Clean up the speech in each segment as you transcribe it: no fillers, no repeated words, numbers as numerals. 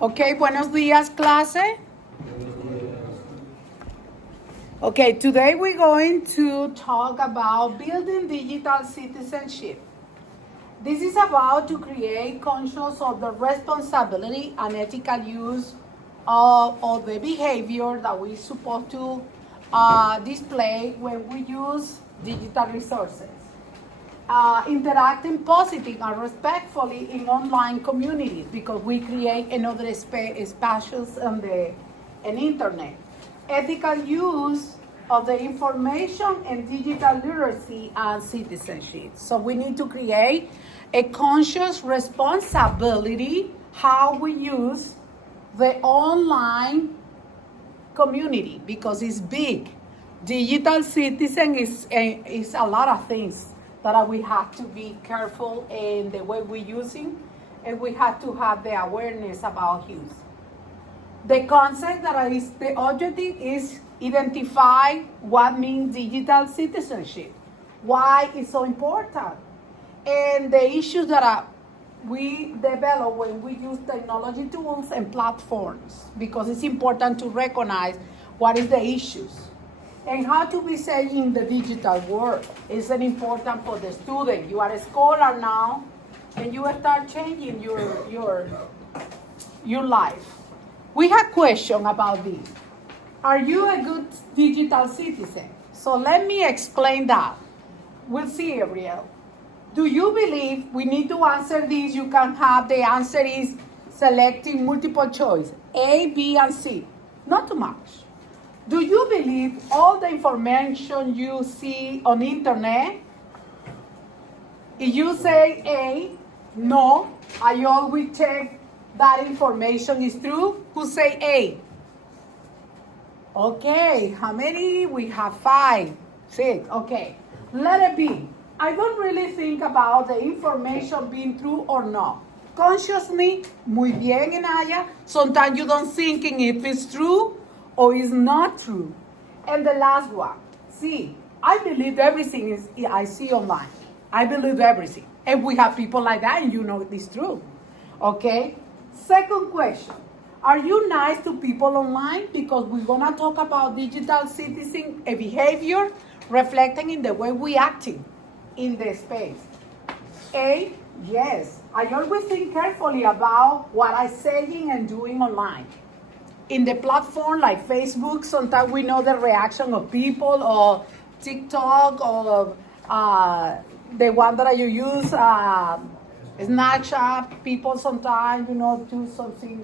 Okay, buenos días, clase. Okay, today we're going to talk about building digital citizenship. This is about to create conscious of the responsibility and ethical use of the behavior that we're supposed to display when we use digital resources. Interacting positively and respectfully in online communities because we create another spaces on the internet. Ethical use of the information and digital literacy and citizenship. So we need to create a conscious responsibility how we use the online community because it's big. Digital citizen is a lot of things that we have to be careful in the way we're using, and we have to have the awareness about use. The concept that is the objective is identify what means digital citizenship, why it's so important, and the issues that we develop when we use technology tools and platforms, because it's important to recognize what is the issues. And how to be safe in the digital world is important for the student. You are a scholar now, and you start changing your life. We have questions about this. Are you a good digital citizen? So let me explain that. We'll see, Ariel. Do you believe we need to answer this? You can have the answer is selecting multiple choice, A, B, and C. Not too much. Do you believe all the information you see on internet? If you say A, no, I always check that information is true. Who say A? Okay, how many? We have 5, 6, okay. Letter B. I don't really think about the information being true or not. Consciously, muy bien, Enaya. Sometimes you don't think if it's true or is not true. And the last one, see, I believe everything is I see online. I believe everything. And we have people like that, and you know it's true. Okay? Second question, are you nice to people online? Because we're gonna talk about digital citizen behavior reflecting in the way we acting in the space. A, yes. I always think carefully about what I'm saying and doing online. In the platform like Facebook, sometimes we know the reaction of people, or TikTok, or the one that you use, Snapchat, people sometimes, do something.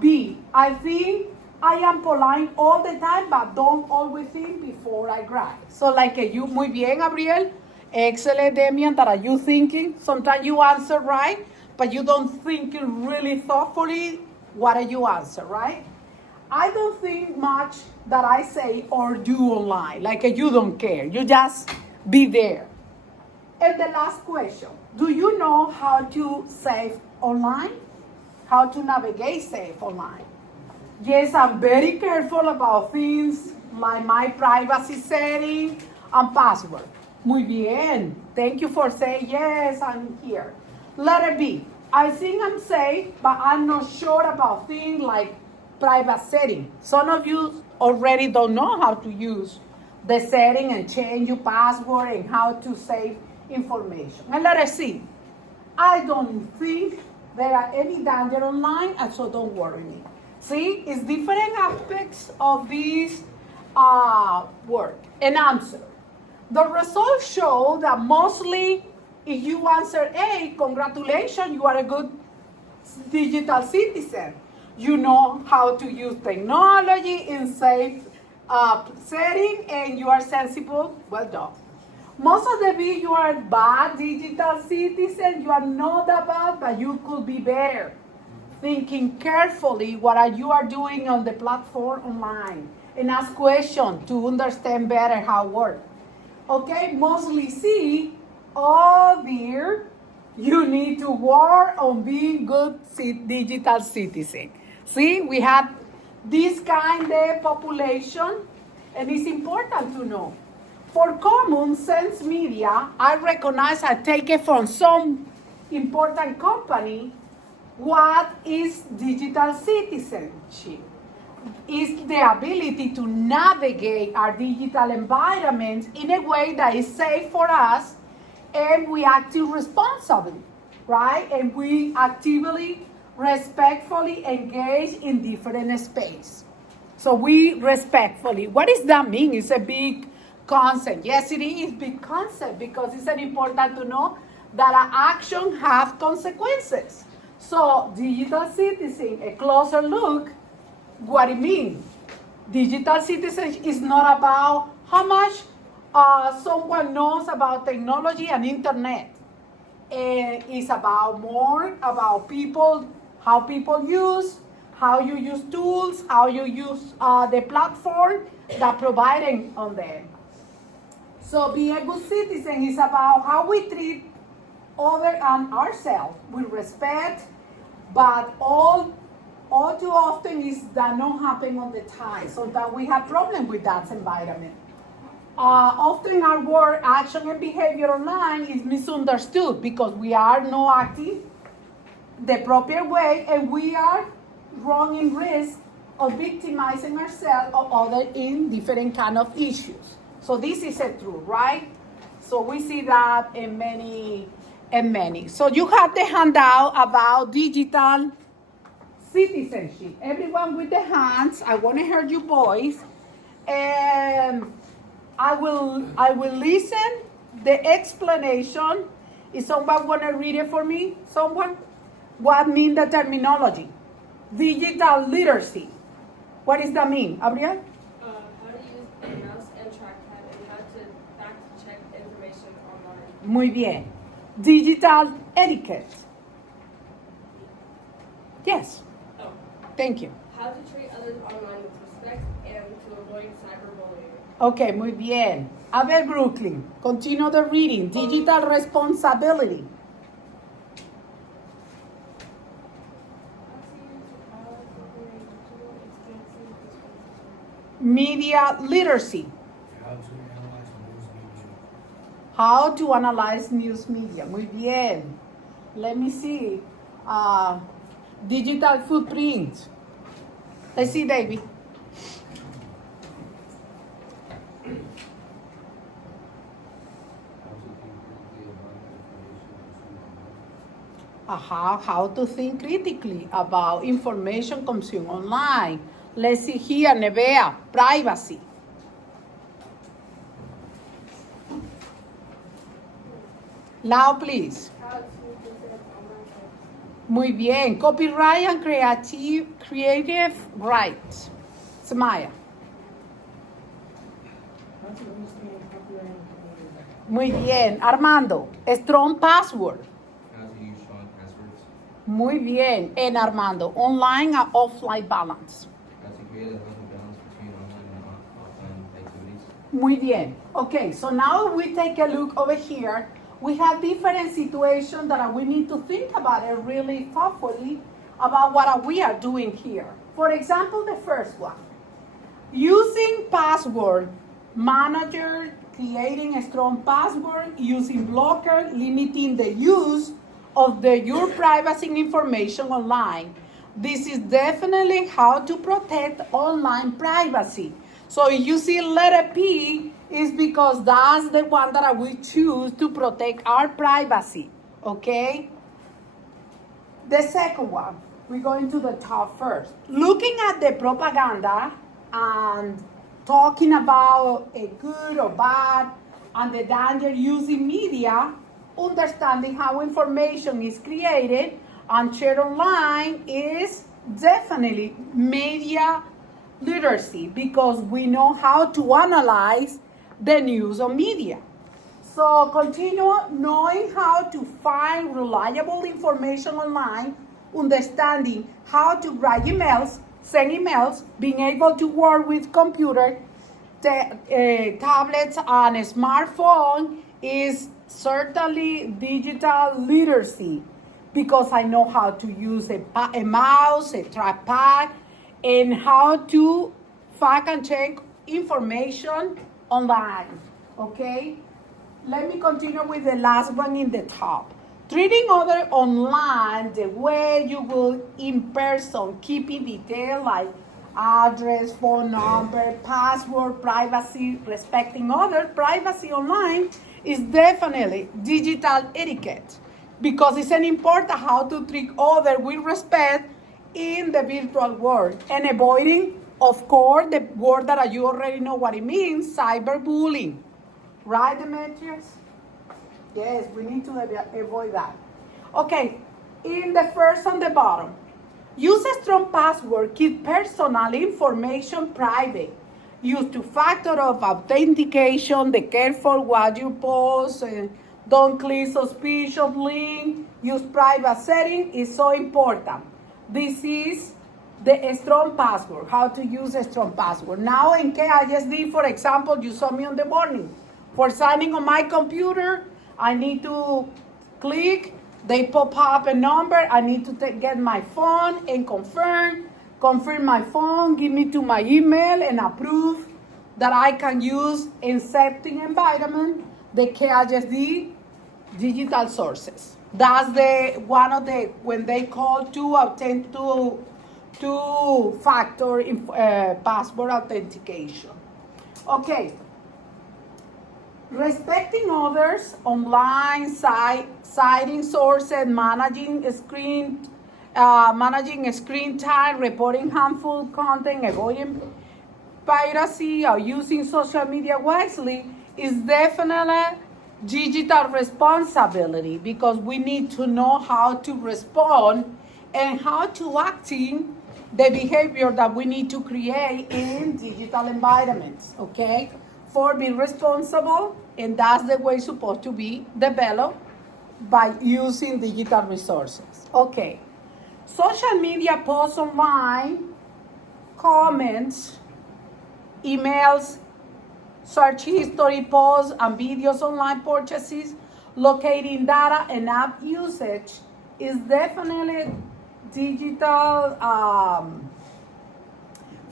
B, I think I am polite all the time, but don't always think before I write. So like you, muy bien, Gabriel. Excellent, Demian, that are you thinking? Sometimes you answer right, but you don't think really thoughtfully. What do you answer, right? I don't think much that I say or do online, like you don't care. You just be there. And the last question, do you know how to save online? How to navigate safe online? Yes, I'm very careful about things like my privacy setting and password. Muy bien. Thank you for saying yes, I'm here. Letter B. I think I'm safe, but I'm not sure about things like private setting. Some of you already don't know how to use the setting and change your password and how to save information. And letter C. I don't think there are any danger online, and so don't worry me. See, it's different aspects of this work and answer. The results show that mostly if you answer A, congratulations, you are a good digital citizen. You know how to use technology in safe setting, and you are sensible. Well done. Most of the B, you are bad digital citizen. You are not that bad, but you could be better. Thinking carefully what you are doing on the platform online, and ask questions to understand better how it works. Okay, mostly C. Oh dear, you need to work on being good digital citizen. See, we have this kind of population, and it's important to know. For common sense media, I recognize I take it from some important company What is digital citizenship? It's the ability to navigate our digital environments in a way that is safe for us, and we act responsibly, right? And we actively, respectfully engage in different space. So we respectfully, what does that mean? It's a big concept. Yes, it is big concept because it's important to know that our action have consequences. So digital citizen, a closer look, what it means. Digital citizenship is not about how much someone knows about technology and internet. It's about more about people, how people use, how you use tools, how you use the platform that providing on them. So being a good citizen is about how we treat other and ourselves with respect, but all too often is that not happen all the time, so that we have problem with that environment. Often our word, action, and behavior online is misunderstood because we are not acting the proper way, and we are running risk of victimizing ourselves or others in different kind of issues. So this is a truth, right? So we see that in many. So you have the handout about digital citizenship. Everyone with the hands, I want to hear your voice. And I will listen the explanation. Is someone want to read it for me? Someone? What mean the terminology? Digital literacy. What does that mean? Abriel? How to use a mouse and trackpad and how to fact check information online. Muy bien. Digital etiquette. Yes. Oh. Thank you. How to treat others online with respect and to avoid cyberbullying. Okay, muy bien. A ver, Brooklyn, continue the reading. Digital responsibility. Media literacy. How to analyze news media. Muy bien. Let me see. Digital footprint. Let's see, David. How to think critically about information consumed online. Let's see here, Nevea, privacy. Now, please. Muy bien. Copyright and creative rights. Samaya. Muy bien. Armando, strong password. How to use strong passwords. Muy bien. And Armando, online and offline balance. How to create a healthy balance between online and offline activities. Muy bien. Okay, so now we take a look over here. We have different situations that we need to think about it really thoughtfully about what we are doing here. For example, the first one. Using password manager, creating a strong password, using blocker, limiting the use of your privacy information online. This is definitely how to protect online privacy. So if you see letter P, is because that's the one that we choose to protect our privacy, okay? The second one, we're going to the top first. Looking at the propaganda and talking about a good or bad and the danger using media, understanding how information is created and shared online is definitely media literacy, because we know how to analyze the news or media. So continue knowing how to find reliable information online, understanding how to write emails, send emails, being able to work with computer, tablets, and a smartphone is certainly digital literacy, because I know how to use a mouse, a trackpad, and how to fact and check information online, okay? Let me continue with the last one in the top. Treating others online the way you will in person, keeping detail like address, phone number, password, privacy, respecting other privacy online is definitely digital etiquette because it's an important how to treat others with respect in the virtual world and avoiding, of course, the word that you already know what it means, cyberbullying. Right, Demetrius? Yes, we need to avoid that. Okay, in the first on the bottom, use a strong password, keep personal information private. Use two-factor of authentication, be careful what you post, don't click suspicious link, use private setting is so important. This is the strong password, how to use a strong password. Now in KISD, for example, you saw me on the morning. For signing on my computer, I need to click, they pop up a number, I need to get my phone and confirm my phone, give me to my email and approve that I can use in setting environment the KISD digital sources. That's one of the, when they call two-factor password authentication. Okay. Respecting others, online citing sources, managing screen time, reporting harmful content, avoiding piracy, or using social media wisely is definitely digital responsibility because we need to know how to respond and how to act in the behavior that we need to create in digital environments, okay? For being responsible, and that's the way it's supposed to be developed by using digital resources. Okay, social media posts online, comments, emails, search history, posts, and videos online purchases, locating data and app usage is definitely digital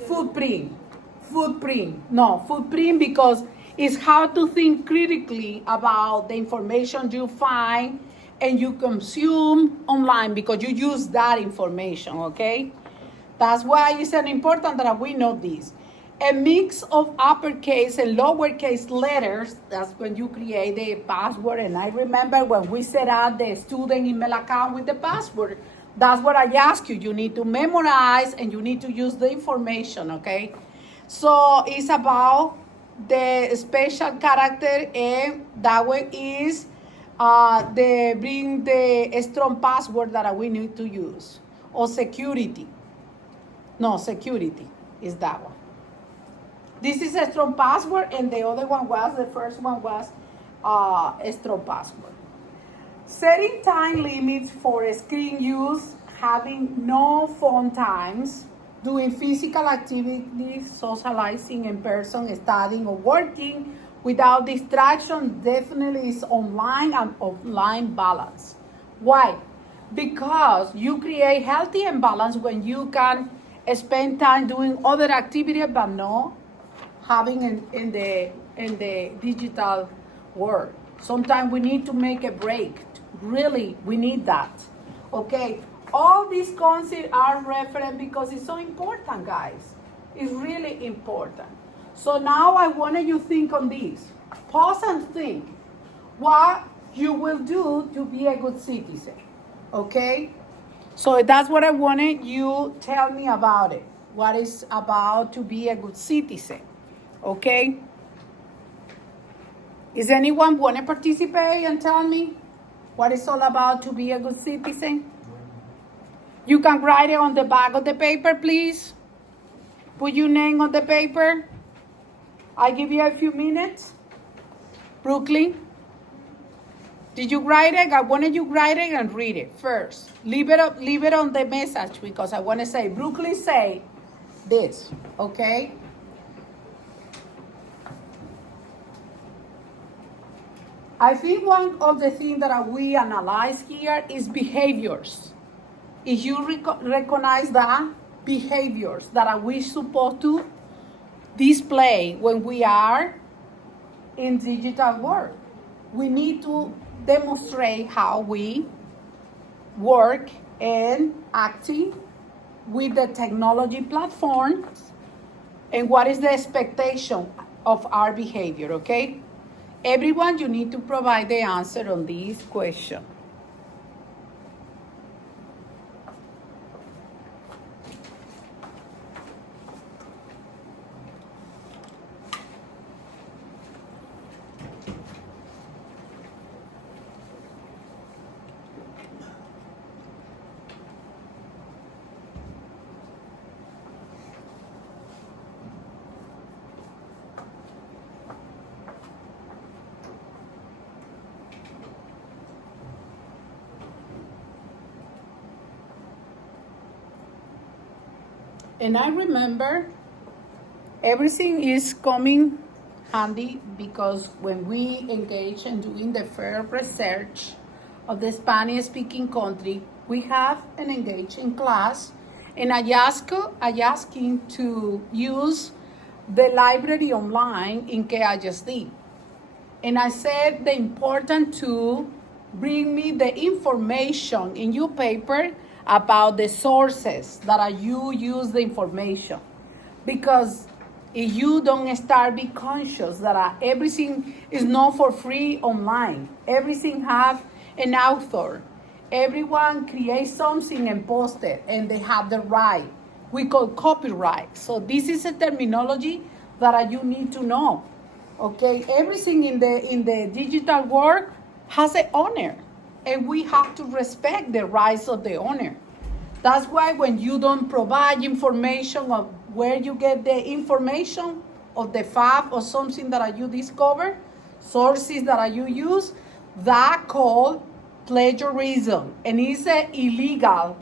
footprint because it's how to think critically about the information you find and you consume online because you use that information, okay? That's why it's important that we know this. A mix of uppercase and lowercase letters, that's when you create the password. And I remember when we set up the student email account with the password, that's what I ask you. You need to memorize and you need to use the information, okay? So it's about the special character, and that way is bring the strong password that we need to use. Or security. No, security is that one. This is a strong password, and the other one was, the first one was a strong password. Setting time limits for screen use, having no phone times, doing physical activities, socializing in person, studying or working without distraction definitely is online and offline balance. Why? Because you create healthy and balance when you can spend time doing other activities but not having in the digital world. Sometimes we need to make a break. Really, we need that. Okay. All these concepts are referent because it's so important, guys. It's really important. So now I wanted you to think on this. Pause and think what you will do to be a good citizen. Okay? So that's what I wanted you to tell me about it. What is about to be a good citizen. Okay? Is anyone want to participate and tell me what it's all about to be a good citizen? You can write it on the back of the paper, please. Put your name on the paper. I give you a few minutes. Brooklyn, did you write it? I wanted you to write it and read it first. Leave it on the message because I want to say, Brooklyn say this, okay? I think one of the things that we analyze here is behaviors. If you recognize that, behaviors that are we supposed to display when we are in digital world. We need to demonstrate how we work and acting with the technology platform and what is the expectation of our behavior, okay? Everyone, you need to provide the answer on this question. And I remember everything is coming handy because when we engage in doing the fair research of the Spanish-speaking country, we have an engaging class, and I ask him to use the library online in que I just did. And I said the important to bring me the information in your paper about the sources that you use the information. Because if you don't start be conscious that everything is not for free online, everything have an author. Everyone creates something and post it, and they have the right. We call copyright. So this is a terminology that you need to know. Okay, everything in the digital world has an owner, and we have to respect the rights of the owner. That's why when you don't provide information of where you get the information of the fact or something that you discover, sources that you use, that called plagiarism, and it's an illegal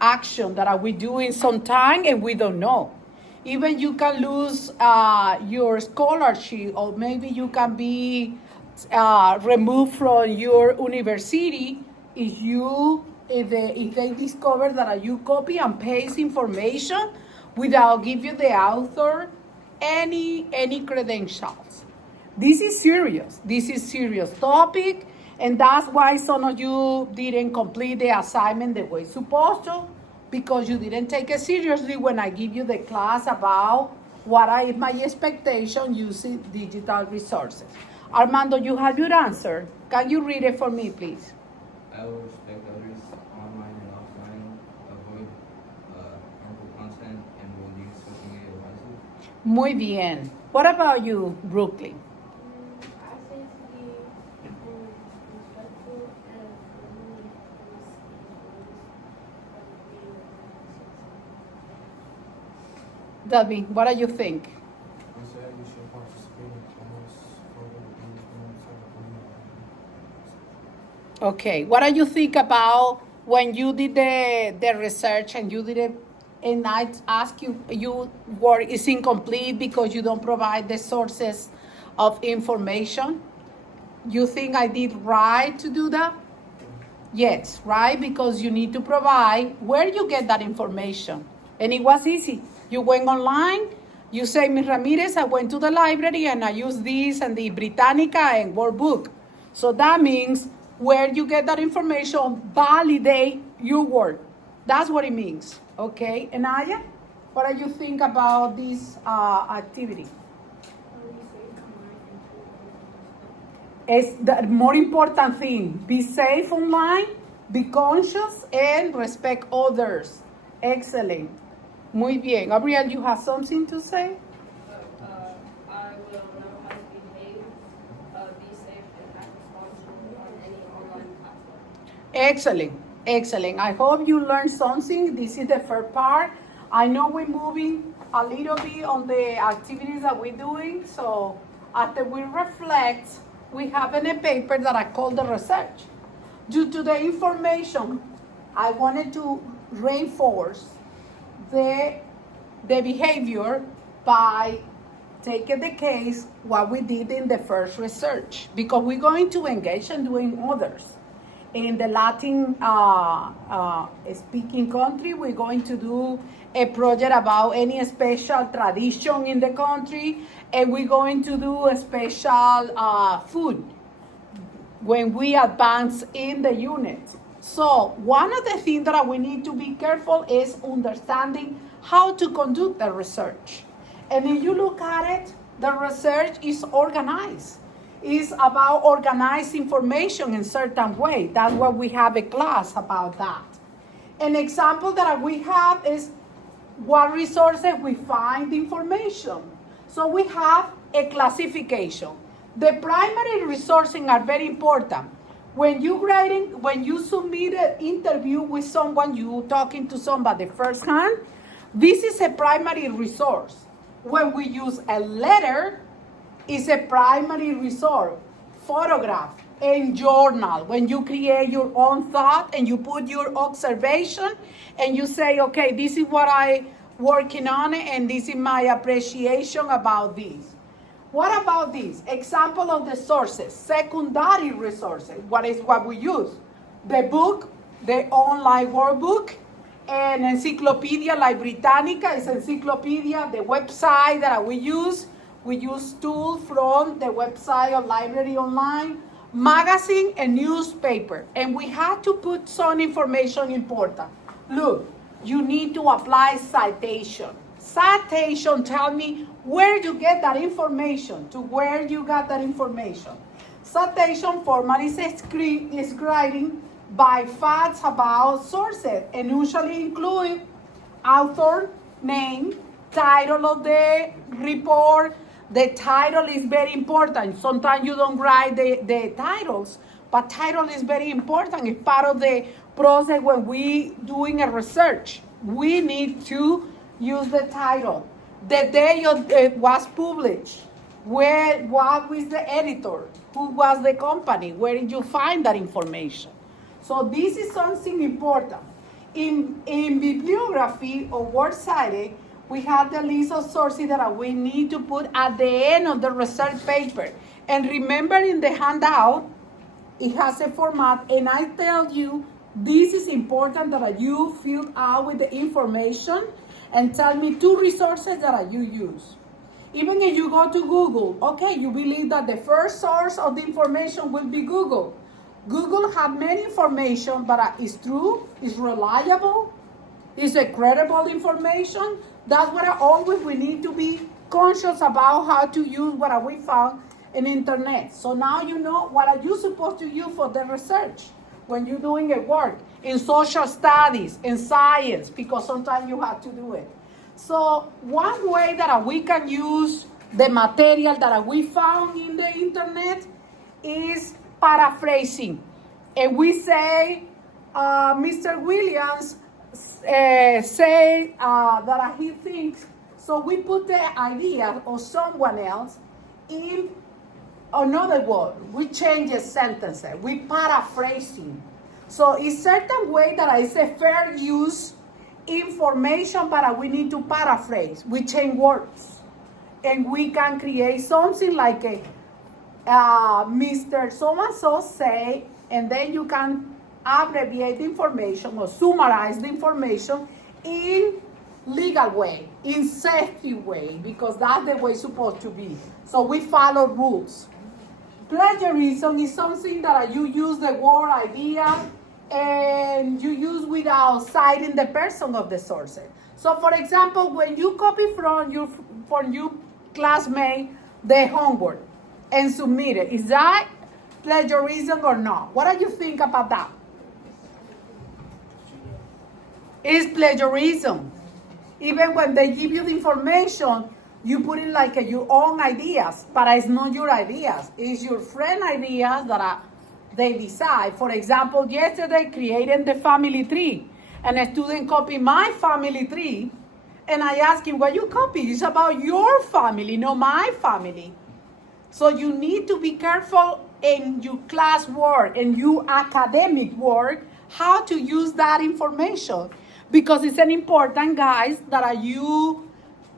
action that we do in some time and we don't know. Even you can lose your scholarship, or maybe you can be removed from your university if they discover that you copy and paste information without give you the author any credentials. This is serious. This is serious topic, and that's why some of you didn't complete the assignment the way supposed to, because you didn't take it seriously when I give you the class about what is my expectation using digital resources. Armando, you have your answer. Can you read it for me, please? I will respect others online and offline, avoid harmful content, and will use social media wisely. Muy bien. What about you, Brooklyn? I say to be respectful and really David, what do you think? I said we should participate in comments further engagement. Okay, what do you think about when you did the research and you did it, and I ask you, your work is incomplete because you don't provide the sources of information? You think I did right to do that? Yes, right, because you need to provide where you get that information. And it was easy. You went online, you say, Ms. Ramirez, I went to the library and I used this and the Britannica and workbook. So that means where you get that information, validate your work. That's what it means, okay? And Aya, what do you think about this activity? It's the more important thing. Be safe online, be conscious, and respect others. Excellent. Muy bien. Gabriel, you have something to say? I will know how to behave, be safe, and act responsibly on any online platform. Excellent. Excellent. I hope you learned something. This is the first part. I know we're moving a little bit on the activities that we're doing. So after we reflect, we have in a paper that I call the research. Due to the information, I wanted to reinforce the behavior by taking the case what we did in the first research, because we're going to engage in doing others. In the Latin speaking country, we're going to do a project about any special tradition in the country, and we're going to do a special food. when we advance in the unit. So one of the things that we need to be careful is understanding how to conduct the research. And if you look at it, the research is organized. It's about organized information in certain way. That's why we have a class about that. An example that we have is what resources we find information. So we have a classification. The primary resources are very important. When you submit an interview with someone, you talking to somebody firsthand, this is a primary resource. When we use a letter, it's a primary resource. Photograph and journal. When you create your own thought and you put your observation and you say, okay, this is what I'm working on and this is my appreciation about this. What about this? Example of the sources, secondary resources. What is what we use? The book, the online workbook, and encyclopedia like Britannica is encyclopedia, the website that we use. We use tools from the website of Library Online, magazine, and newspaper. And we have to put some information important. Look, you need to apply citation. Citation tell me where you get that information, to where you got that information. Citation format is describing by facts about sources and usually include author, name, title of the report. The title is very important. Sometimes you don't write the titles, but title is very important. It's part of the process when we doing a research. We need to use the title. The day it was published. What was the editor? Who was the company? Where did you find that information? So this is something important. In bibliography or works cited, we have the list of sources that we need to put at the end of the research paper. And remember in the handout, it has a format, and I tell you, this is important that you fill out with the information and tell me 2 resources that you use. Even if you go to Google, okay, you believe that the first source of the information will be Google. Google has many information, but it's true, it's reliable, it's a credible information. That's what we need to be conscious about how to use what we found in internet. So now you know what are you supposed to use for the research when you're doing a work in social studies, in science, because sometimes you have to do it. So one way that we can use the material that we found in the internet is paraphrasing. And we say, Mr. Williams say that he thinks, so we put the idea of someone else in another word. We change the sentence, we paraphrasing. So it's certain way that is a fair use information, but we need to paraphrase. We change words. And we can create something like a Mr. So-and-so say, and then you can abbreviate the information or summarize the information in legal way, in safety way, because that's the way it's supposed to be. So we follow rules. Plagiarism is something that you use the word idea and you use without citing the person of the source. So for example, when you copy from your classmate the homework and submit it, is that plagiarism or not? What do you think about that? It's plagiarism. Even when they give you the information, you put in like your own ideas, but it's not your ideas. It's your friend ideas that they decide. For example, yesterday creating the family tree, and a student copied my family tree, and I asked him, what you copy? It's about your family, not my family. So you need to be careful in your class work and your academic work, how to use that information. Because it's an important, guys, that you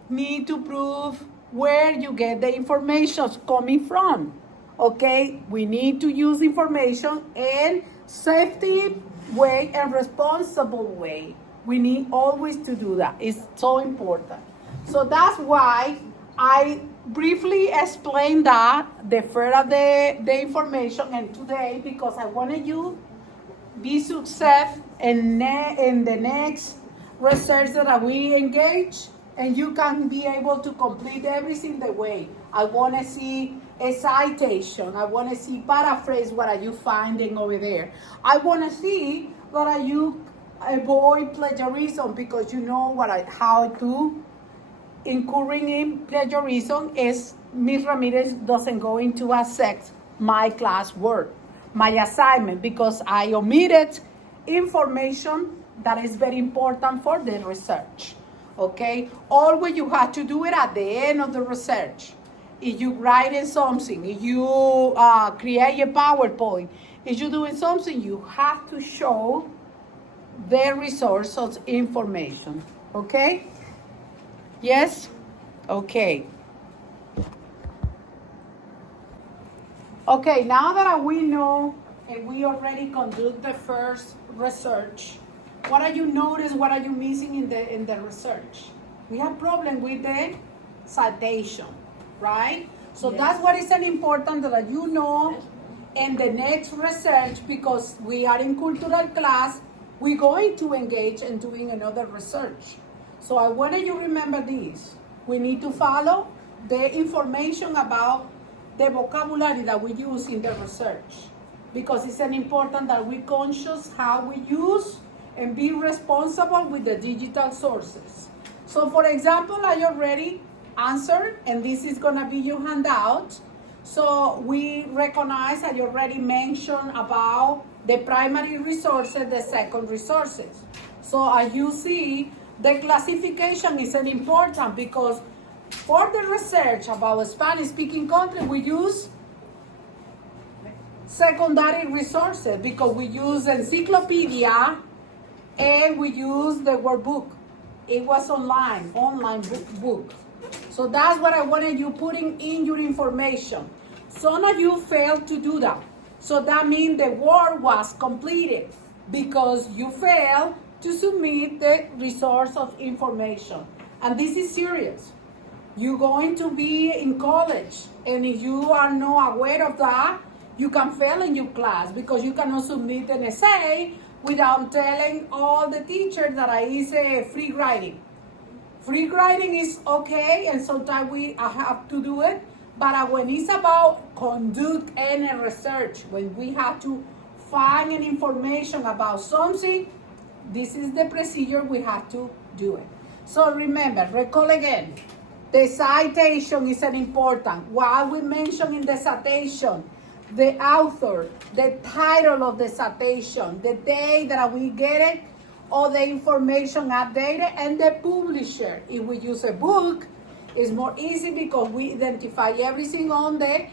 need to prove where you get the information coming from. Okay, we need to use information in safety way and responsible way. We need always to do that. It's so important. So that's why I briefly explain that, the further the information, and today, because I wanted you be success in the next research that we engage, and you can be able to complete everything the way. I want to see a citation. I want to see paraphrase what are you finding over there. I want to see what are you avoid plagiarism, because you know how to incurring in plagiarism is Ms. Ramirez doesn't go into accept my class work, my assignment, because I omitted information that is very important for the research. Okay? Always you have to do it at the end of the research. If you write in something, if you create a PowerPoint, if you're doing something, you have to show the resource of information. Okay? Yes? Okay. Okay, now that we know and we already conduct the first research, what are you notice, what are you missing in the research? We have problem with the citation, right? So Yes. that's what is an important that you know in the next research, because we are in cultural class, we're going to engage in doing another research. So I want you to remember this. We need to follow the information about the vocabulary that we use in the research, because it's an important that we conscious how we use and be responsible with the digital sources. So for example, I already answered, and this is gonna be your handout. So we recognize, I already mentioned about the primary resources, the second resources. So as you see, the classification is an important, because for the research about Spanish-speaking country, we use secondary resources, because we use encyclopedia and we use the workbook. It was online book. So that's what I wanted you putting in your information. Some of you failed to do that. So that means the work was completed, because you failed to submit the resource of information. And this is serious. You're going to be in college, and if you are not aware of that, you can fail in your class, because you cannot submit an essay without telling all the teachers that is a free writing. Free writing is okay, and sometimes we have to do it, but when it's about conduct any research, when we have to find an information about something, this is the procedure we have to do it. So remember, recall again, the citation is an important. What we mentioned in the citation, the author, the title of the citation, the day that we get it, all the information updated, and the publisher. If we use a book, it's more easy because we identify everything on the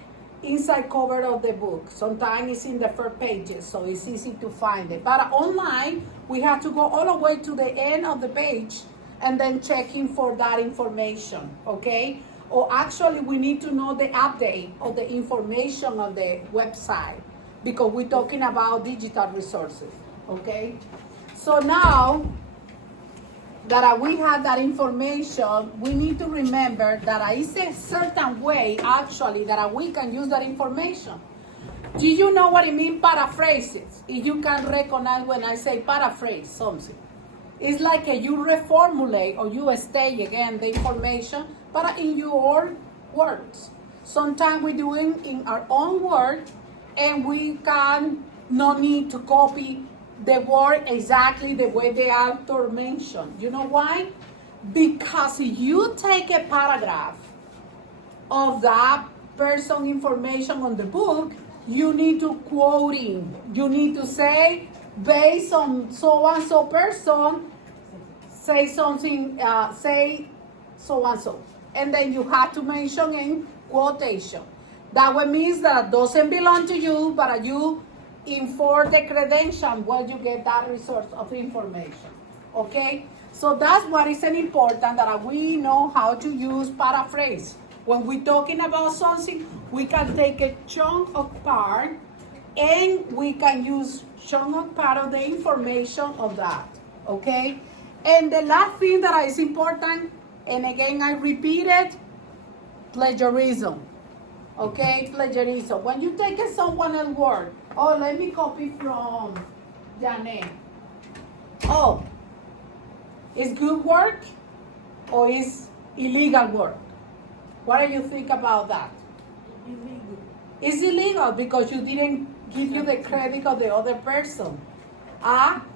inside cover of the book. Sometimes it's in the first pages, so it's easy to find it. But online, we have to go all the way to the end of the page and then checking for that information, okay? Or actually, we need to know the update of the information on the website, because we're talking about digital resources, okay? So now that we have that information, we need to remember that it's a certain way, actually, that we can use that information. Do you know what I mean, paraphrases? If you can recognize when I say paraphrase something. It's like you reformulate or you state again the information, but in your words. Sometimes we do it in our own words, and we can no need to copy the word exactly the way the author mentioned. You know why? Because if you take a paragraph of that person information on the book, you need to quote in. You need to say, based on so-and-so person, say something, say so-and-so. And then you have to mention in quotation. That one means that doesn't belong to you, but you inform the credential where you get that resource of information. Okay? So that's what is important, that we know how to use paraphrase. When we're talking about something, we can take a chunk of part, and we can use chunk of part of the information of that. Okay? And the last thing that is important, and again I repeat it, plagiarism. Okay, plagiarism. When you take someone else's word, oh, let me copy from Janet. Oh, is good work or is illegal work? What do you think about that? Illegal. It's illegal because you didn't give you the credit of the other person.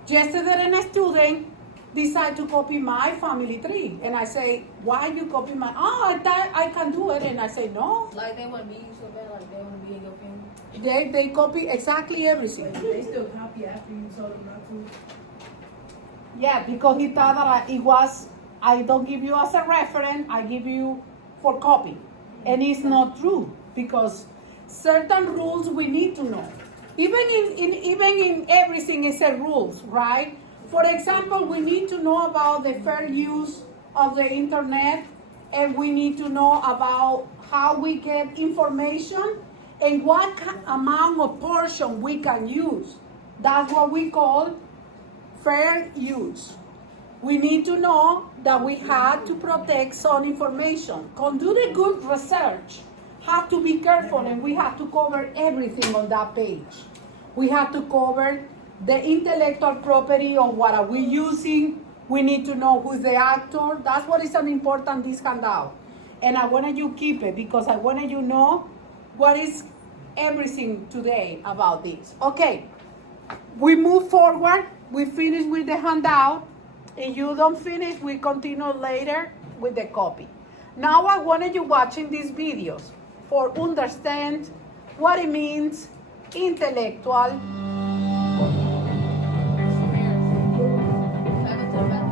Yesterday a student decided to copy my family tree. And I say, why you copy my, I can do it. And I say, no. Like they want to be you so bad, like they want to be in your family. They copy exactly everything. They still copy after you told them not to. Yeah, because he thought that I don't give you as a reference, I give you for copy. And it's not true because certain rules we need to know. Even in everything is a rules, right? For example, we need to know about the fair use of the internet, and we need to know about how we get information and what amount of portion we can use. That's what we call fair use. We need to know that we have to protect some information. Do the good research. Have to be careful, and we have to cover everything on that page. We have to cover the intellectual property of what are we using. We need to know who's the actor. That's what is an important this handout. And I wanted you keep it because I wanted you know what is everything today about this. Okay, we move forward. We finish with the handout. If you don't finish, we continue later with the copy. Now I wanted you watching these videos for understand what it means intellectual.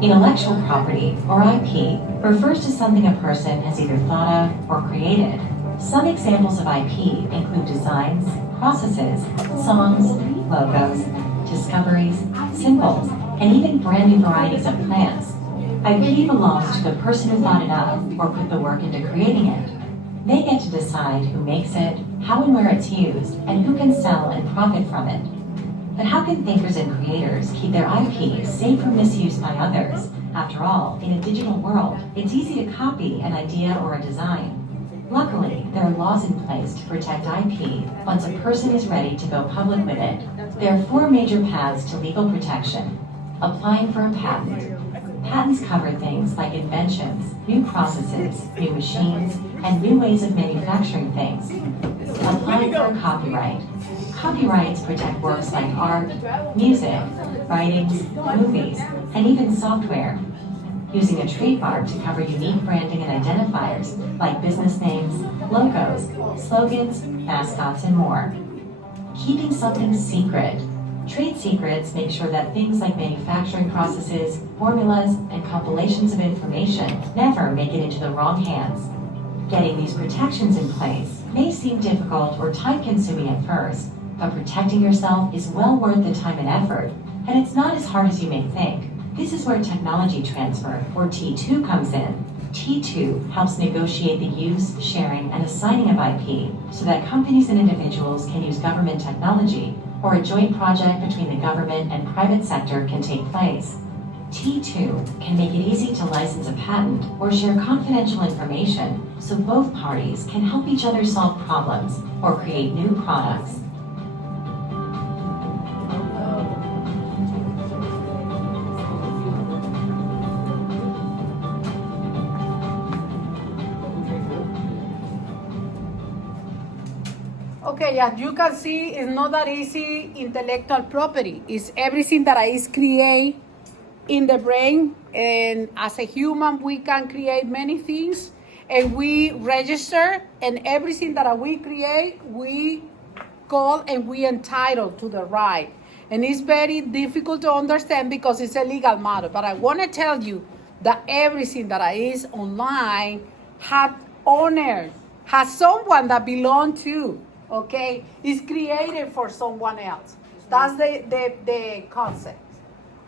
Intellectual property, or IP, refers to something a person has either thought of or created. Some examples of IP include designs, processes, songs, logos, discoveries, symbols, and even brand new varieties of plants. IP belongs to the person who thought it up or put the work into creating it. They get to decide who makes it, how and where it's used, and who can sell and profit from it. But how can thinkers and creators keep their IP safe from misuse by others? After all, in a digital world, it's easy to copy an idea or a design. Luckily, there are laws in place to protect IP once a person is ready to go public with it. There are 4 major paths to legal protection. Applying for a patent. Patents cover things like inventions, new processes, new machines, and new ways of manufacturing things. Applying for a copyright. Copyrights protect works like art, music, writings, movies, and even software. Using a trademark to cover unique branding and identifiers like business names, logos, slogans, mascots, and more. Keeping something secret. Trade secrets make sure that things like manufacturing processes, formulas, and compilations of information never make it into the wrong hands. Getting these protections in place may seem difficult or time-consuming at first, but protecting yourself is well worth the time and effort, and it's not as hard as you may think. This is where technology transfer, or T2, comes in. T2 helps negotiate the use, sharing, and assigning of IP so that companies and individuals can use government technology, or a joint project between the government and private sector can take place. T2 can make it easy to license a patent or share confidential information so both parties can help each other solve problems or create new products. Okay, as you can see, it's not that easy intellectual property. It's everything that is created in the brain, and as a human, we can create many things, and we register, and everything that we create, we call and we entitled to the right. And it's very difficult to understand because it's a legal matter. But I want to tell you that everything that is online has owner, has someone that belongs to. Okay, it's created for someone else. That's the concept.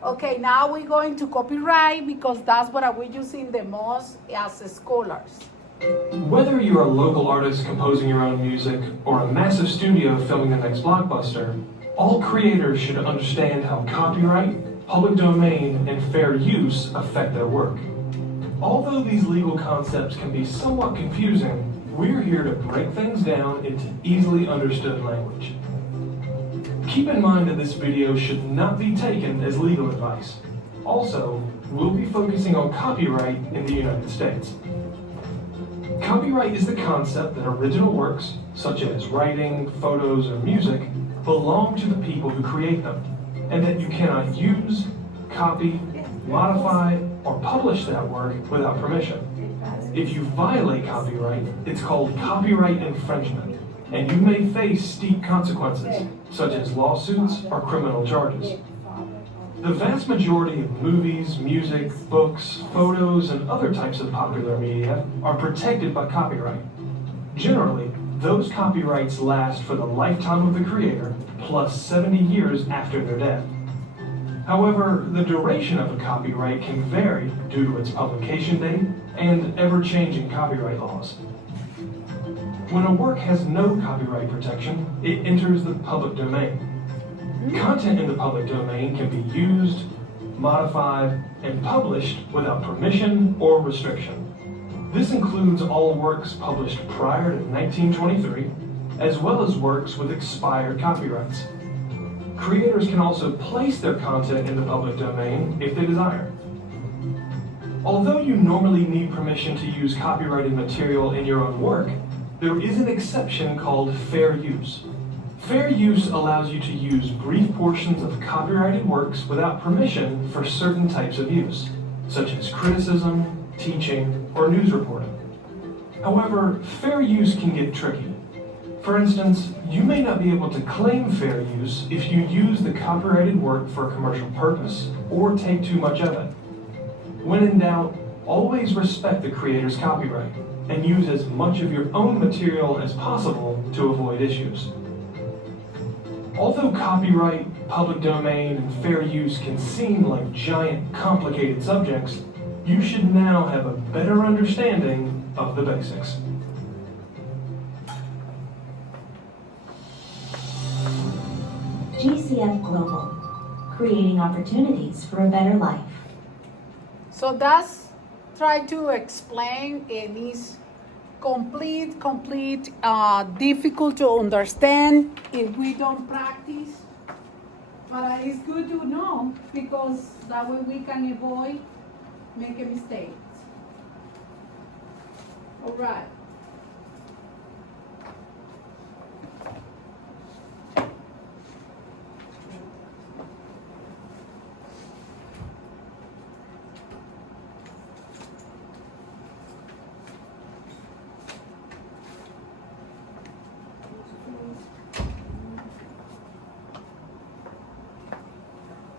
Okay, now we're going to copyright because that's what we're using the most as scholars. Whether you're a local artist composing your own music or a massive studio filming the next blockbuster, all creators should understand how copyright, public domain, and fair use affect their work. Although these legal concepts can be somewhat confusing, we're here to break things down into easily understood language. Keep in mind that this video should not be taken as legal advice. Also, we'll be focusing on copyright in the United States. Copyright is the concept that original works, such as writing, photos, or music, belong to the people who create them, and that you cannot use, copy, modify, or publish that work without permission. If you violate copyright, it's called copyright infringement, and you may face steep consequences, such as lawsuits or criminal charges. The vast majority of movies, music, books, photos, and other types of popular media are protected by copyright. Generally, those copyrights last for the lifetime of the creator, plus 70 years after their death. However, the duration of a copyright can vary due to its publication date and ever-changing copyright laws. When a work has no copyright protection, it enters the public domain. Content in the public domain can be used, modified, and published without permission or restriction. This includes all works published prior to 1923, as well as works with expired copyrights. Creators can also place their content in the public domain if they desire. Although you normally need permission to use copyrighted material in your own work, there is an exception called fair use. Fair use allows you to use brief portions of copyrighted works without permission for certain types of use, such as criticism, teaching, or news reporting. However, fair use can get tricky. For instance, you may not be able to claim fair use if you use the copyrighted work for a commercial purpose or take too much of it. When in doubt, always respect the creator's copyright and use as much of your own material as possible to avoid issues. Although copyright, public domain, and fair use can seem like giant, complicated subjects, you should now have a better understanding of the basics. GCF Global, creating opportunities for a better life. So that's try to explain, and is complete, difficult to understand if we don't practice. But it's good to know, because that way we can avoid making mistakes. All right.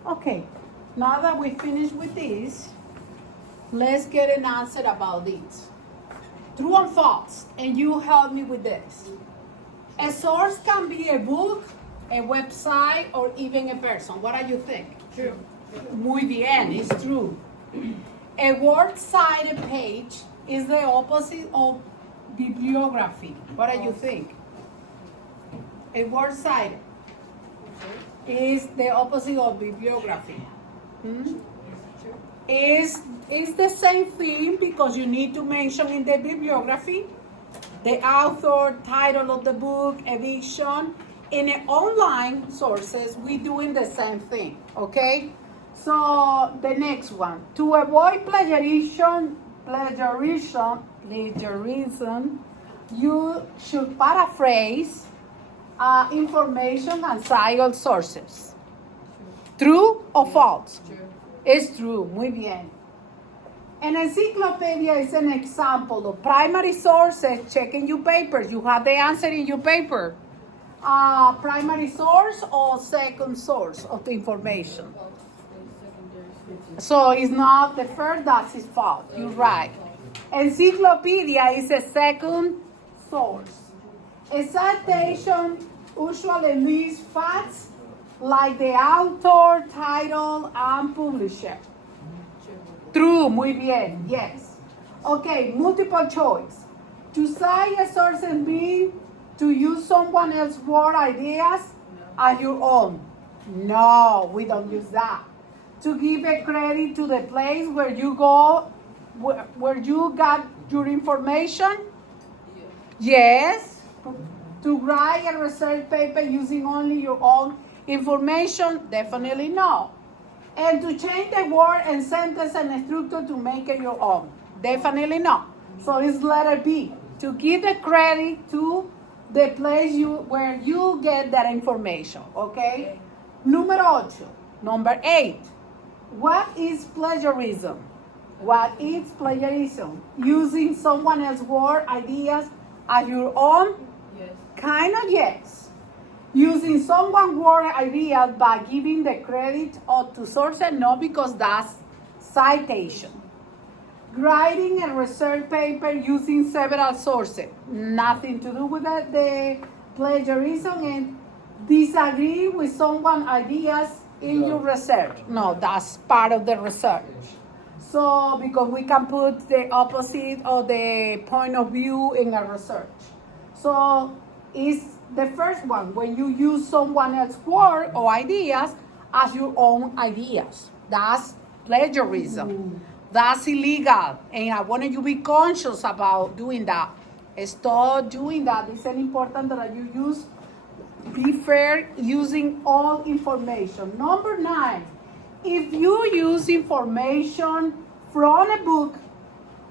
Okay, now that we finished with this, let's get an answer about this. True or false? And you help me with this. A source can be a book, a website, or even a person. What do you think? True. Muy bien, it's true. A word-cited page is the opposite of bibliography. What do you think? A word-cited is the opposite of bibliography. Is the same thing, because you need to mention in the bibliography the author, title of the book, edition. In the online sources, we're doing the same thing, okay? So the next one, to avoid plagiarism, you should paraphrase information and cite all sources. True or false? True. It's true. Muy bien. An encyclopedia is an example of primary sources. Check in your papers. You have the answer in your paper. Primary source or second source of the information. So it's not the first, that is false. You're right. Encyclopedia is a second source. A citation usually lists facts like the author, title, and publisher. True, muy bien, yes. Okay, multiple choice. To cite a source and mean to use someone else's word ideas as your own. No, we don't use that. To give a credit to the place where you go, where you got your information. Yes. To write a research paper using only your own information? Definitely no. And to change the word and sentence and structure to make it your own? Definitely no. So it's letter B. To give the credit to the place where you get that information, okay? Número 8. Number 8. What is plagiarism? What is plagiarism? Using someone else's word, ideas as your own? Yes. Kind of yes. Using someone's word, ideas by giving the credit or to sources? No, because that's citation. Writing a research paper using several sources? Nothing to do with that. The plagiarism and disagree with someone's ideas in your research? No, that's part of the research. So, because we can put the opposite or the point of view in a research. So, it's the first one, when you use someone else's word or ideas as your own ideas. That's plagiarism. That's illegal. And I want you to be conscious about doing that. Stop doing that. It's important that you be fair using all information. Number 9, if you use information from a book,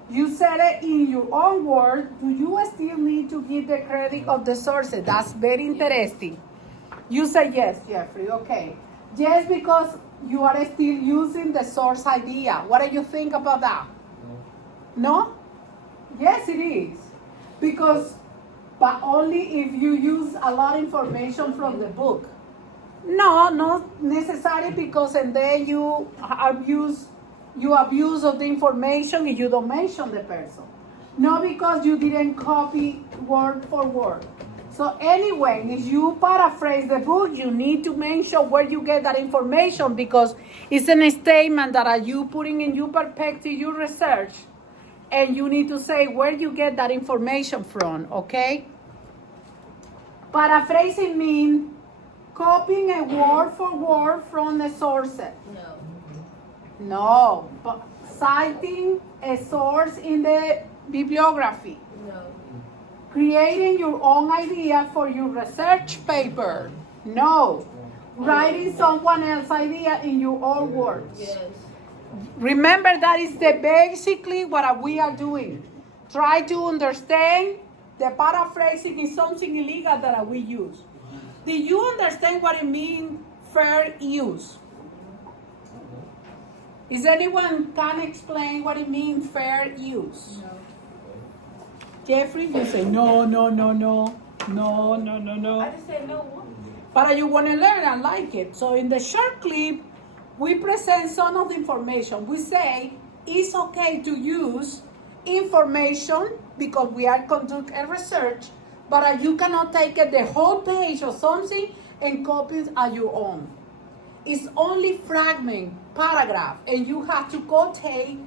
you said it in your own words, do you still need to give the credit of the sources? That's very interesting. You say yes, Jeffrey, okay. Yes, because you are still using the source idea. What do you think about that? No? Yes, it is. Because, but only if you use a lot of information from the book. No, not necessarily, because and then you abuse of the information and you don't mention the person. No, because you didn't copy word for word. So anyway, if you paraphrase the book, you need to mention where you get that information, because it's a statement that are you putting in your perspective, your research, and you need to say where you get that information from, okay? Paraphrasing means copying a word for word from the source. No, but citing a source in the bibliography. No. Creating your own idea for your research paper. No. Writing someone else's idea in your own words. Yes. Remember, that is basically what we are doing. Try to understand the paraphrasing is something illegal that we use. Do you understand what it means, fair use? Is anyone can explain what it means, fair use? No. Jeffrey, you say no. I just said no. But you want to learn and like it. So in the short clip, we present some of the information. We say it's okay to use information because we are conducting a research, but you cannot take the whole page or something and copy it as your own. It's only fragment, paragraph, and you have to quotate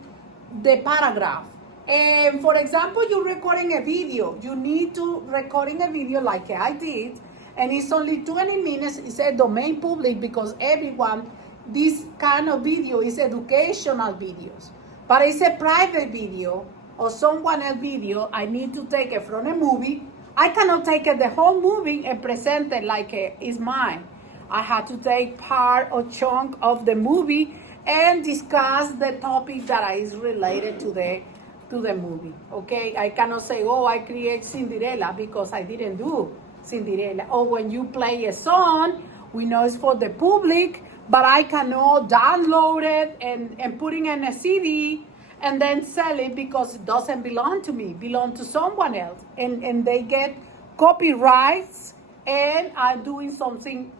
the paragraph. And for example, you're recording a video. You need to recording a video like I did, and it's only 20 minutes. It's a domain public because everyone, this kind of video is educational videos. But it's a private video or someone else's video. I need to take it from a movie. I cannot take the whole movie and present it like it's mine. I have to take part or chunk of the movie and discuss the topic that is related to the movie. Okay, I cannot say, oh, I create Cinderella, because I didn't do Cinderella. Or when you play a song, we know it's for the public, but I cannot download it and put it in a CD and then sell it because it doesn't belong to me, belong to someone else. And they get copyrights, and I'm doing something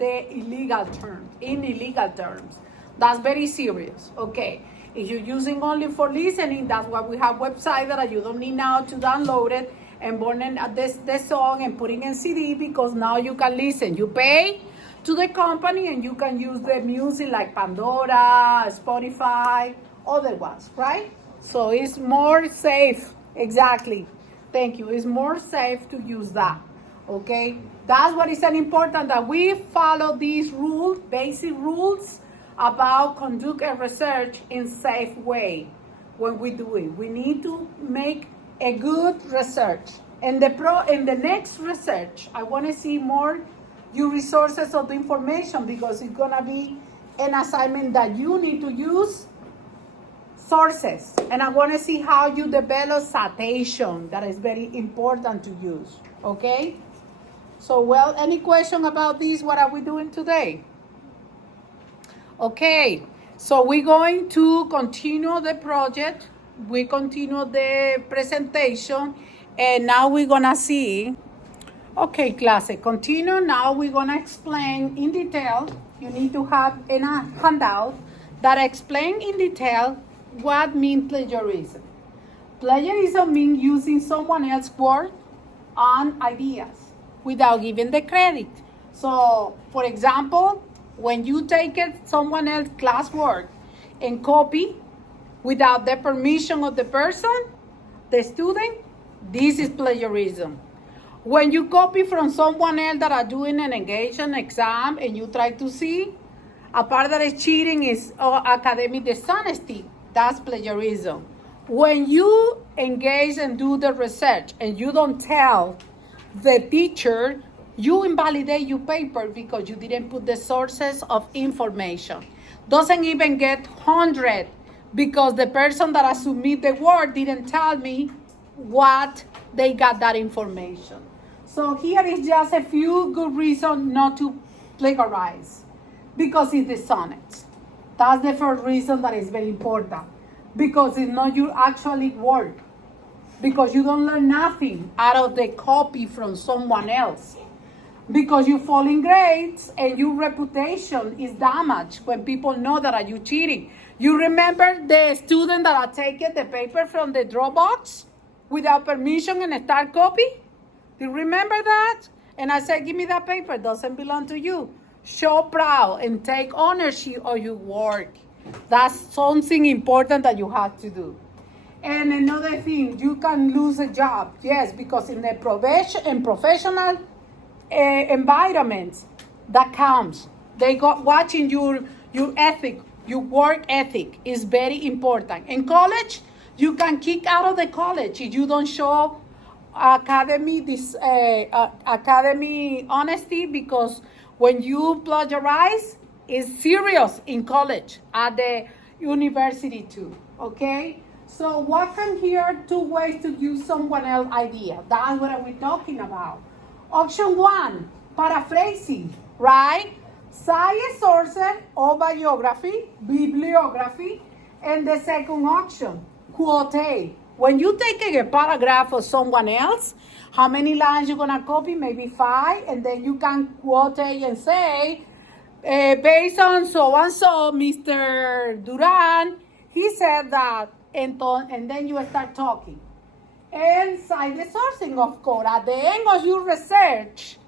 in illegal terms. That's very serious, okay? If you're using only for listening, that's why we have websites that you don't need now to download it and burn the song and putting in CD, because now you can listen. You pay to the company and you can use the music like Pandora, Spotify, other ones, right? So it's more safe. Exactly. Thank you. It's more safe to use that, okay? That's what is important, that we follow these rules, basic rules, about conduct a research in safe way when we do it. We need to make a good research In the next research, I want to see more your resources of the information because it's gonna be an assignment that you need to use sources. And I want to see how you develop citation. That is very important to use. Okay? So, well, any question about this? What are we doing today? Okay, so we're going to continue the project. We continue the presentation. And now we're gonna see. Okay, class, continue. Now we're gonna explain in detail. You need to have a handout that explain in detail what means plagiarism. Plagiarism means using someone else's work and ideas without giving the credit. So, for example, when you take someone else's classwork and copy without the permission of the person, the student, this is plagiarism. When you copy from someone else that are doing an engagement exam and you try to see, a part that is cheating is academic dishonesty. That's plagiarism. When you engage and do the research and you don't tell the teacher, you invalidate your paper because you didn't put the sources of information. Doesn't even get 100 because the person that I submit the work didn't tell me what they got that information. So here is just a few good reasons not to plagiarize because it's dishonest. That's the first reason that is very important because it's not your actually work because you don't learn nothing out of the copy from someone else because you fall in grades and your reputation is damaged when people know that are you cheating. You remember the student that are taking the paper from the Dropbox without permission and start copy? Do you remember that? And I said, give me that paper, doesn't belong to you. Show proud and take ownership of your work. That's something important that you have to do. And another thing, you can lose a job. Yes, because in the professional environments, that counts. They got watching your ethic, your work ethic is very important. In college, you can kick out of the college if you don't show academy honesty because when you plagiarize, it's serious in college, at the university too, okay? So what can here 2 ways to use someone else's idea? That's what we're talking about. Option 1, paraphrasing, right? Cite a source or biography, bibliography, and the second option, quote. When you take a paragraph of someone else, how many lines you're gonna copy? Maybe 5, and then you can quote and say, based on so-and-so, Mr. Duran, he said that, and then you start talking. And cite the sourcing, of course. At the end of your research,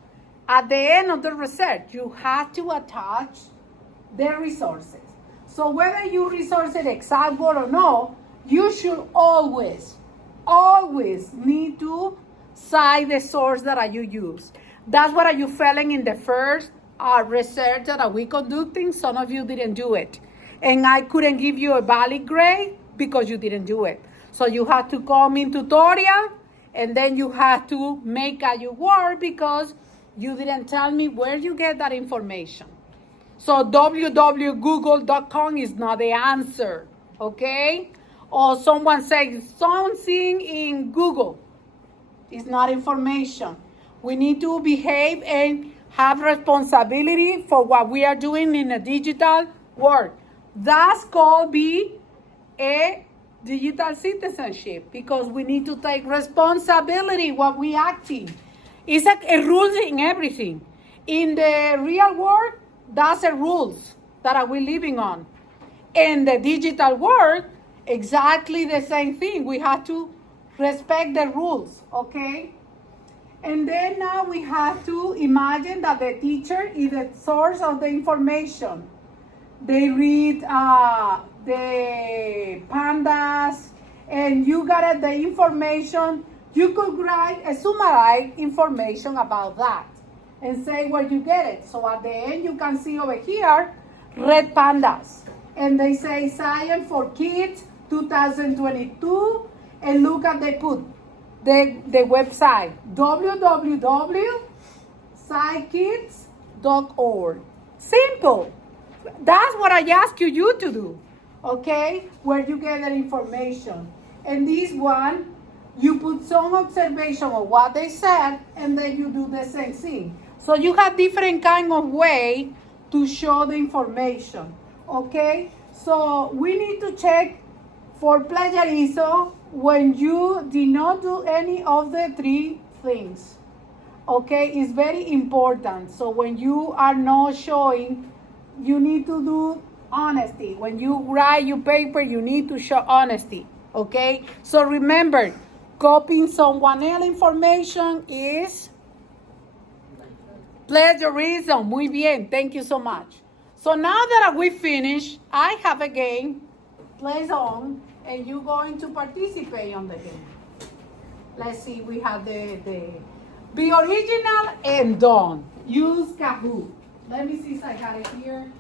at the end of the research, you have to attach the resources. So whether you resource it exact word or no, you should always need to cite the source that you use. That's what you failing in the first research that we conducting. Some of you didn't do it. And I couldn't give you a valid grade because you didn't do it. So you have to come in tutorial and then you have to make your work because you didn't tell me where you get that information. So www.google.com is not the answer, okay? Or someone says something in Google. It's not information. We need to behave and have responsibility for what we are doing in a digital world. That's called be a digital citizenship because we need to take responsibility what we acting. It's a rules in everything. In the real world, that's the rules that we're living on. In the digital world, exactly the same thing. We have to respect the rules, okay? And then now we have to imagine that the teacher is the source of the information. They read the pandas, and you got the information. You could write a summary information about that and say where you get it. So at the end, you can see over here, red pandas. And they say Science for Kids 2022, and look at they put the website www.psykids.org. Simple. That's what I ask you to do. Okay? Where you get that information. And this one, you put some observation of what they said, and then you do the same thing. So you have different kind of way to show the information. Okay? So we need to check for plagiarism when you did not do any of the three things. Okay? It's very important. So when you are not showing, you need to do honesty. When you write your paper, you need to show honesty. Okay? So remember, copying someone else's information is plagiarism. Muy bien. Thank you so much. So now that we finished, I have a game. Play on, and you're going to participate on the game. Let's see. We have the be original and done. Use Kahoot. Let me see if I got it here.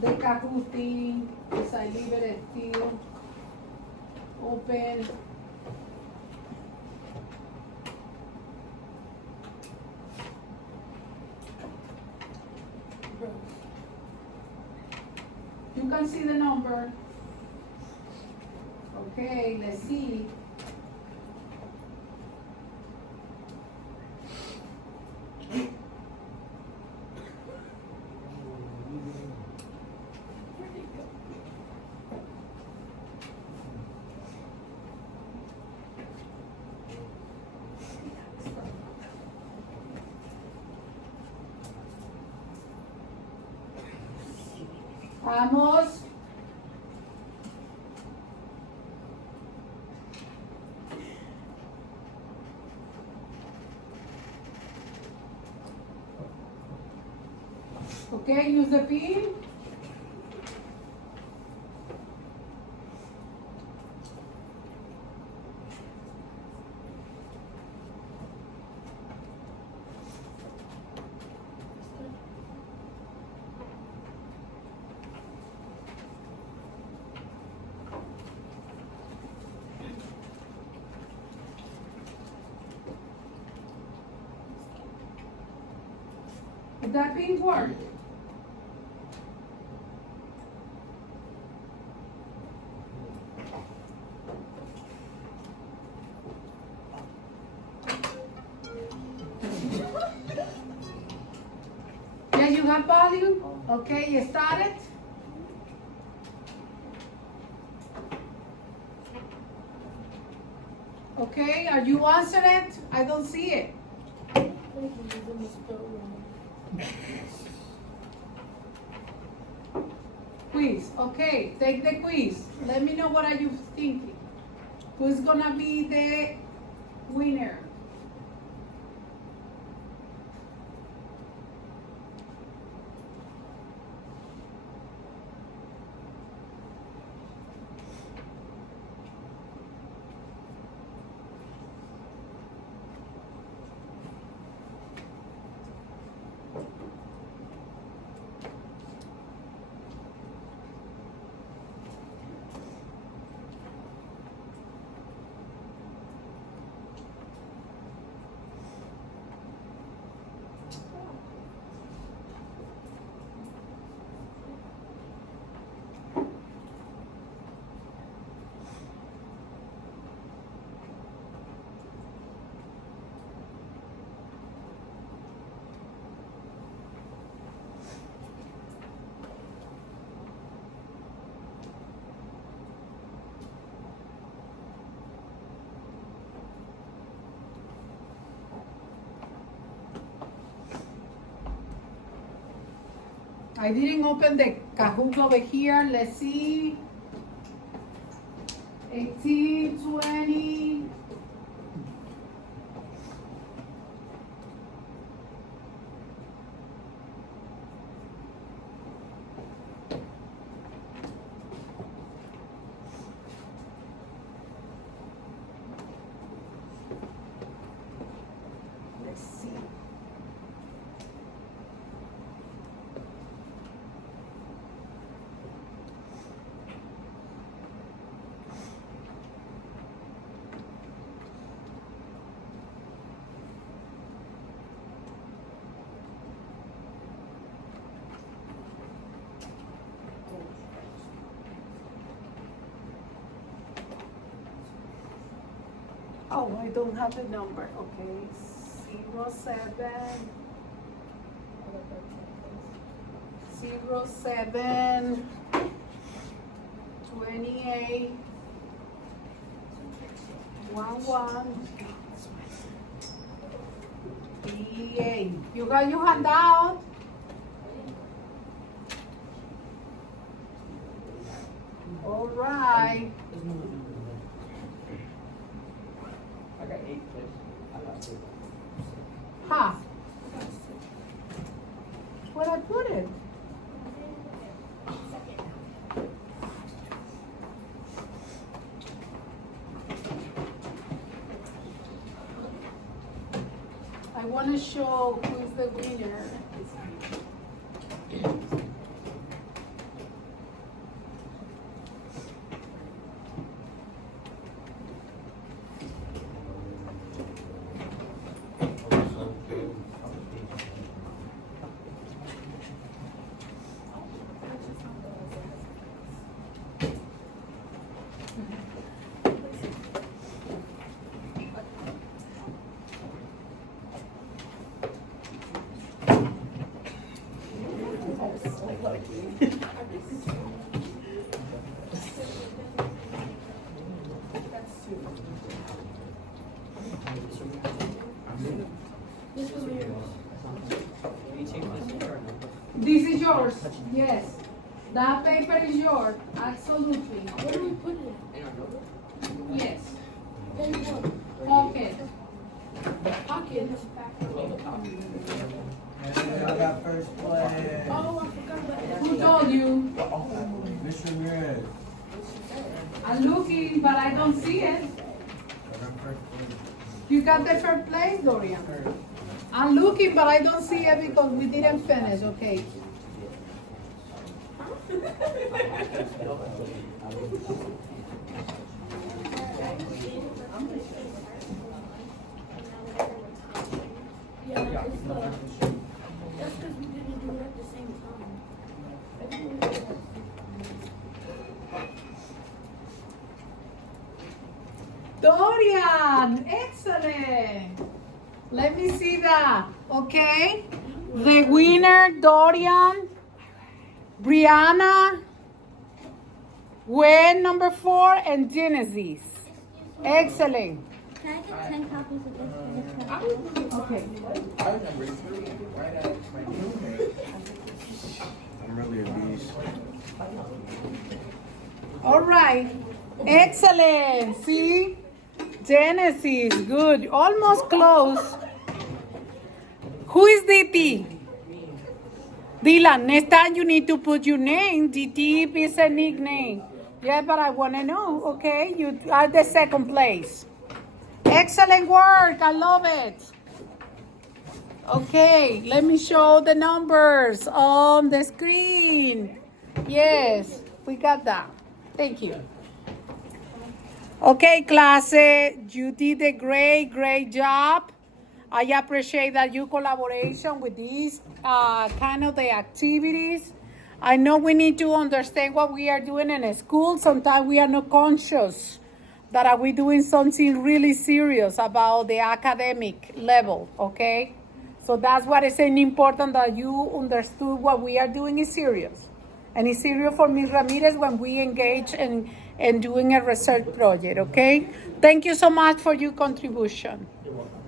The Kahoot thing. If I leave it still open. You can see the number. Okay, let's see. Vamos. Okay, use the pin. Did that pin work? Yeah, you have volume? Okay, you started? Okay, are you answering it? I don't see it. Quiz, okay, take the quiz. Let me know what are you thinking. Who's gonna be the winner? I didn't open the Kahoot over here. Let's see. 18, 20. Let's see. Oh, I don't have the number. Okay, 07 07 28 11 38. You got your handout? All right. I got 8 plays. I got 6. Huh? Where'd I put it? I want to show who is the winner. This is yours. Yes. That paper is yours. Absolutely. Where do we put it? Yes. There you go. Pocket. Pocket. I got first place. Oh, I forgot about that. Who told you? Miss Ramirez. I'm looking, but I don't see it. I got first place. You got the first place, Dorian. I'm looking, but I don't see it because we didn't finish. Okay. Yeah, that's because we didn't do it at the same time. Dorian, excellent. Let me see that. Okay. The winner, Dorian, Brianna, Gwen, number 4, and Genesis. Excellent. Can I get 10 copies of this? Okay. I was number 3, right at my roommate. I'm really a beast. All right. Excellent. See? Genesis. Good. Almost close. Who is DT? Dylan, next time you need to put your name. DT is a nickname. Yeah, but I want to know. Okay. You are the second place. Excellent work. I love it. Okay. Let me show the numbers on the screen. Yes, we got that. Thank you. Okay, class, you did a great job. I appreciate that your collaboration with these kind of the activities. I know we need to understand what we are doing in a school. Sometimes we are not conscious that are we doing something really serious about the academic level, okay? So that's what is important, that you understood what we are doing is serious. And it's serious for Ms. Ramirez when we engage in doing a research project, okay? Thank you so much for your contribution. You're welcome.